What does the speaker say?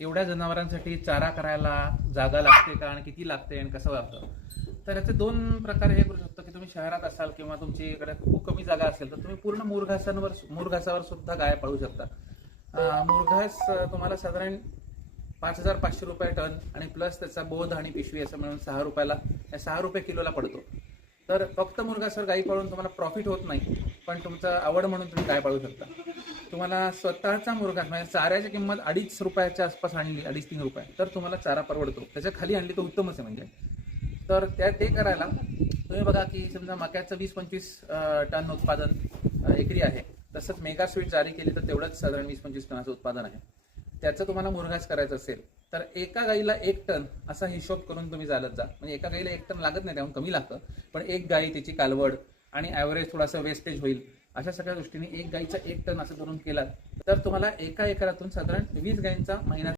एवढ्या जनावरांसाठी चारा करायला जागा लागते का आणि किती लागते आणि कसं लागतं तर याचे दोन प्रकारे हे करू शकतो की तुम्ही शहरात असाल किंवा तुमच्याकडे खूप कमी जागा असेल तर तुम्ही पूर्ण मुरघासांवर मुरघासावर सुद्धा गाय पाळू शकता. मुरघास तुम्हाला साधारण पाच हजार पाचशे रुपये टन आणि प्लस त्याचा बोध आणि पिशवी असं मिळून सहा रुपयाला सहा रुपये किलोला पडतो. तर फक्त मुरगासवर गाई पाळून तुम्हाला प्रॉफिट होत नाही पण तुमचं आवड म्हणून तुम्ही गाय पाळू शकता. तुम्हाला स्वतःचा मुरघास म्हणजे चाऱ्याची किंमत अडीच रुपयाच्या आसपास आणली अडीच तीन रुपये तर तुम्हाला चारा परवडतो. त्याच्याखाली आणली तर उत्तमच आहे म्हणजे. तर त्या ते करायला तुम्ही बघा की समजा मक्याचं वीस पंचवीस टन उत्पादन एकरी आहे. तसंच मेगा स्वीट जारी केली तर तेवढंच साधारण वीस पंचवीस टनाचं उत्पादन आहे. त्याचं तुम्हाला मुरघास करायचं असेल तर एका गाईला एक टन असा हिशोब करून तुम्ही चालत जा. म्हणजे एका गाईला एक टन लागत नाही त्याहून कमी लागतं. पण एक गाई तिची कालवड आणि ॲव्हरेज थोडासा वेस्टेज होईल. अशा सगळ्या दृष्टीने एक गाईचा एक टन असं करून केला तर तुम्हाला एका एकरातून साधारण वीस गायींचा महिना